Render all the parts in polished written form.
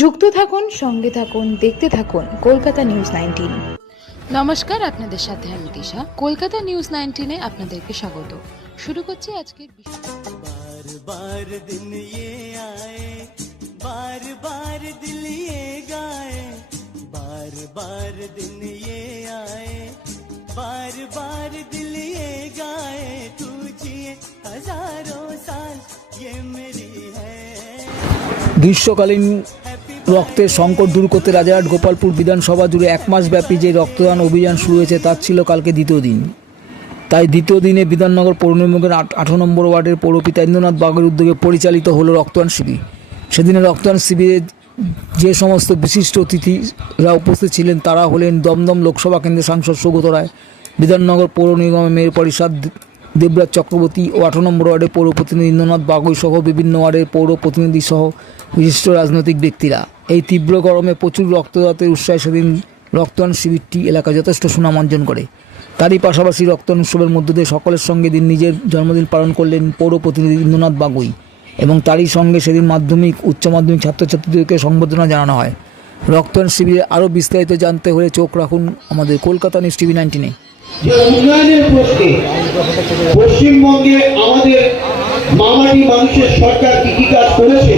যুক্ত থাকুন, সঙ্গে থাকুন, দেখতে থাকুন কলকাতা নিউজ 19। নমস্কার, আপনাদের সাথে আমি দিশা। কলকাতা নিউজ 19-এ আপনাদেরকে স্বাগত। শুরু করছি আজকের बार बार दिन ये आए, बार बार दिल ये गाए, बार बार दिन ये आए, बार बार दिल ये गाए, तू जिए हजारों साल ये मेरी है। গ্রীষ্মকালীন রক্তের সংকট দূর করতে রাজারহাট গোপালপুর বিধানসভা জুড়ে এক মাস ব্যাপী যে রক্তদান অভিযান শুরু হয়েছে তার ছিল কালকে দ্বিতীয় দিন। তাই দ্বিতীয় দিনে বিধাননগর পৌর নিগমের 18 নম্বর ওয়ার্ডের পৌরপিতা ইন্দ্রনাথ বাগের উদ্যোগে পরিচালিত হলো রক্তদান শিবির। সেদিনে রক্তদান শিবিরে যে সমস্ত বিশিষ্ট অতিথিরা উপস্থিত ছিলেন তারা হলেন দমদম লোকসভা কেন্দ্রের সাংসদ সৌগত রায়, বিধাননগর পৌর নিগমের মেয়র পরিষদ দেবরাজ চক্রবর্তী ও 18 নম্বর ওয়ার্ডের পৌর প্রতিনিধি ইন্দ্রনাথ বাগৈ সহ বিভিন্ন ওয়ার্ডের পৌর প্রতিনিধি সহ বিশিষ্ট রাজনৈতিক ব্যক্তিরা। এই তীব্র গরমে প্রচুর রক্তদাতের উৎসাহে সেদিন রক্তদান শিবিরটি এলাকায় যথেষ্ট সুনাম অর্জন করে। তারই পাশাপাশি রক্তদান উৎসবের মধ্য দিয়ে সকলের সঙ্গে দিন নিজের জন্মদিন পালন করলেন পৌর প্রতিনিধি ইন্দ্রনাথ বাগৈ এবং তারই সঙ্গে সেদিন মাধ্যমিক উচ্চ মাধ্যমিক ছাত্রছাত্রীদেরকে সংবর্ধনা জানানো হয়। রক্তদান শিবিরে আরও বিস্তারিত জানতে হলে চোখ রাখুন আমাদের কলকাতা নিউজ টিভি 19-এ। যে উন্নয়নের প্রশ্নে পশ্চিমবঙ্গে আমাদের মামাটি মানুষের সরকার কি কি কাজ করেছে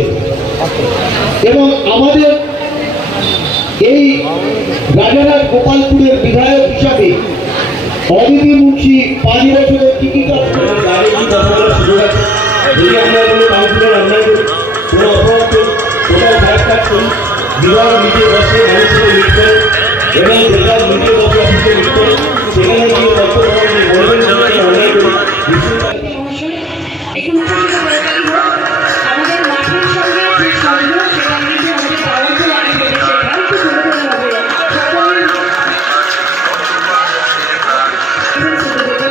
এবং আমাদের এই রাজারহাট গোপালপুরের বিধায়ক হিসাবে অদিতি মুন্সি 5 বছরে কি কি কাজ করেছে আমরা কোনো কাউন্সিলর আমরা কোনো অপরাধ করি, কোথাও খারাপ কাজ করি, বিধায়ক নিজে বসে মানুষকে লিড করে এবং বিধায়ক নিজে বসে অফিসে লিড করে সেখানে গিয়ে তথ্য বলবেন অন্যায় করি। আমাদের মাঠের সঙ্গে যে সংযোগ সেটা কিন্তু আমাদের পাওয়ারফুল আগে বেড়েছে, সেটা একটু তুলে ধরা হবে।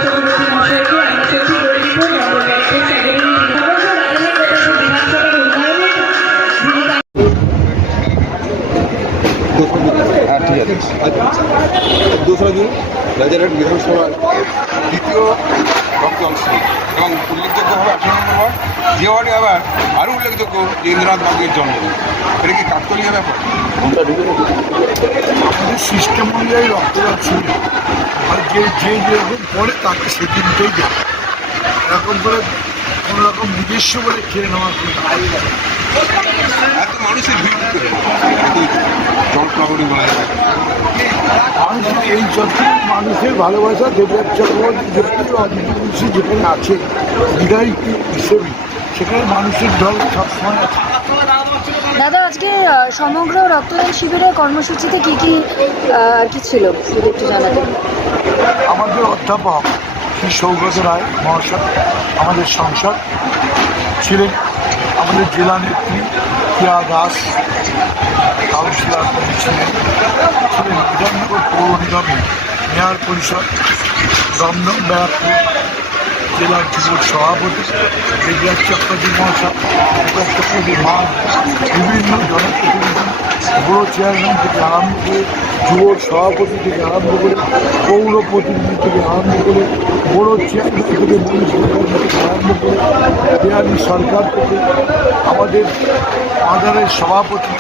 চক্রবর্তী মশাইকে আমরা সত্যি করে দিব বিধানসভার উন্নয়নে ঠিক আছে। দোসরা জুন রাজারহাট বিধানসভার দ্বিতীয় রক্তদান শিবির এবং উল্লেখযোগ্যভাবে 18 নম্বর ওয়ার্ড, যে ওয়ার্ডে আবার আরও উল্লেখযোগ্য যে ইন্দ্রনাথ বাগের জন্মদিন। এটা কি কাকতালীয় ব্যাপার? আমাদের সিস্টেম অনুযায়ী রক্তদান শিবির আর যে যেরকম পড়ে তাকে সেদিনটাই দেয়, এরকম করে কোনো রকম নিজস্ব বলে খেয়ে নেওয়ার এত মানুষের ভিড় করে জলপ্রহরী বলা যায়। মানুষের এই যত মানুষের ভালোবাসা দেবরাজ চক্রবর্তী যেখানে আছে বিধায়ক হিসেবে সেখানে মানুষের ঢল সবসময় আছে। দাদা, আজকে সমগ্র রক্তদান শিবিরের কর্মসূচিতে কি কি ছিল যদি একটু জানাতেন? আমাদের অধ্যাপক শ্রী সৌগত রায় মহাশয় আমাদের সংসদ ছিলেন, আমাদের জেলা নেত্রী প্রিয়া দাস কাউন্সিলর ছিলেন, বিধাননগর পৌর নিগমের মেয়র পরিষদ দমদম ব্যারাকপুর জেলার যুব সভাপতি দেবরাজ চক্রবর্তী মহাশয়, চক্রবর্তী মা, বিভিন্ন জনপ্রতিনিধি, বড় চেয়ারম্যান থেকে আরম্ভ করে যুব সভাপতি থেকে আরম্ভ করে পৌর প্রতিনিধি থেকে আরম্ভ করে বড় চেয়ারম্যান থেকে মিউনিসিপ্যালিটি থেকে আরম্ভ করে বিহারি সরকার থেকে আমাদের মাদারের সভাপতি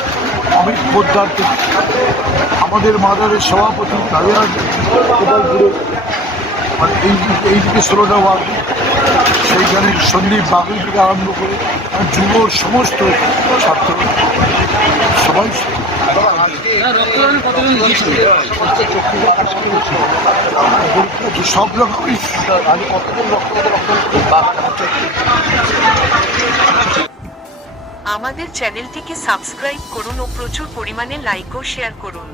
অমিত পোদ্দার থেকে আমাদের মাদারের সভাপতি রাজারহাট গোপালপুরে মানে এইদিকে 16টা ওয়ার্ড, সেইখানে সন্দীপ বাগৈ থেকে আরম্ভ করে যুব সমস্ত ছাত্র সবাই সব রকমই। আমাদের চ্যানেলটিকে সাবস্ক্রাইব করুন ও প্রচুর পরিমাণে লাইক ও শেয়ার করুন।